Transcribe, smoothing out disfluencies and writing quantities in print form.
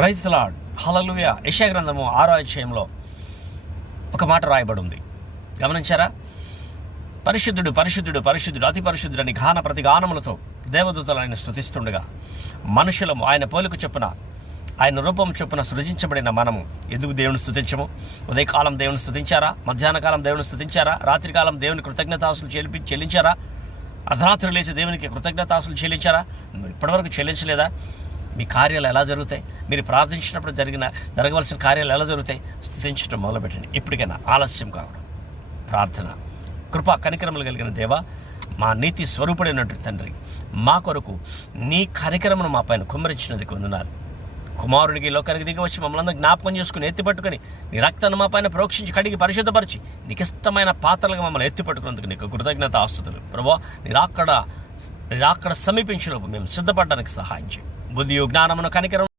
Praise the lord, హల్లెలూయా. యెషయా గ్రంథము 6వ అధ్యాయంలో ఒక మాట రాయబడి ఉంది, గమనించారా? పరిశుద్ధుడు పరిశుద్ధుడు పరిశుద్ధుడు అతి పరిశుద్ధుడని గాన ప్రతి గానములతో దేవదూతలు ఆయన స్తుతిస్తుండగా, మనుషులము ఆయన పోలిక చొప్పున ఆయన రూపం చొప్పున సృజించబడిన మనము ఎందుకు దేవుని స్తుతించము? ఉదయకాలం దేవుని స్తుతించారా? మధ్యాహ్నకాలం దేవుని స్తుతించారా? రాత్రికాలం దేవుని కృతజ్ఞతాసులు చెల్లించారా? అర్ధరాత్రి లేచి దేవునికి కృతజ్ఞతాసులు చెల్లించారా? ఇప్పటివరకు చెల్లించలేదా? మీ కార్యాలు ఎలా జరుగుతాయి? మీరు ప్రార్థించినప్పుడు జరగవలసిన కార్యాలు ఎలా జరుగుతాయి? స్తుతించడం మొదలుపెట్టండి. ఇప్పటికైనా ఆలస్యం కావడం. ప్రార్థన. కృపా కనికరములు కలిగిన దేవా, మా నీతి స్వరూపుడైనటువంటి తండ్రి, మా కొరకు నీ కనికరమును మా పైన కుమ్మరించినందుకు వందనాలు. కుమారుడికి లోకానికి దిగి వచ్చి మమ్మల్ని అందరూ జ్ఞాపకం చేసుకుని ఎత్తిపట్టుకుని నీ రక్తాన్ని మా పైన ప్రోక్షించి కడిగి పరిశుద్ధపరిచి నీకు ఇష్టమైన పాత్రలుగా మమ్మల్ని ఎత్తిపట్టుకున్నందుకు నీకు కృతజ్ఞత ఆస్తుతులు. ప్రభువా, నీరాక్కడ సమీపించేలోపు మేము సిద్ధపడడానికి సహాయం చేయి. బుద్ధియు జ్ఞానమును కనికరం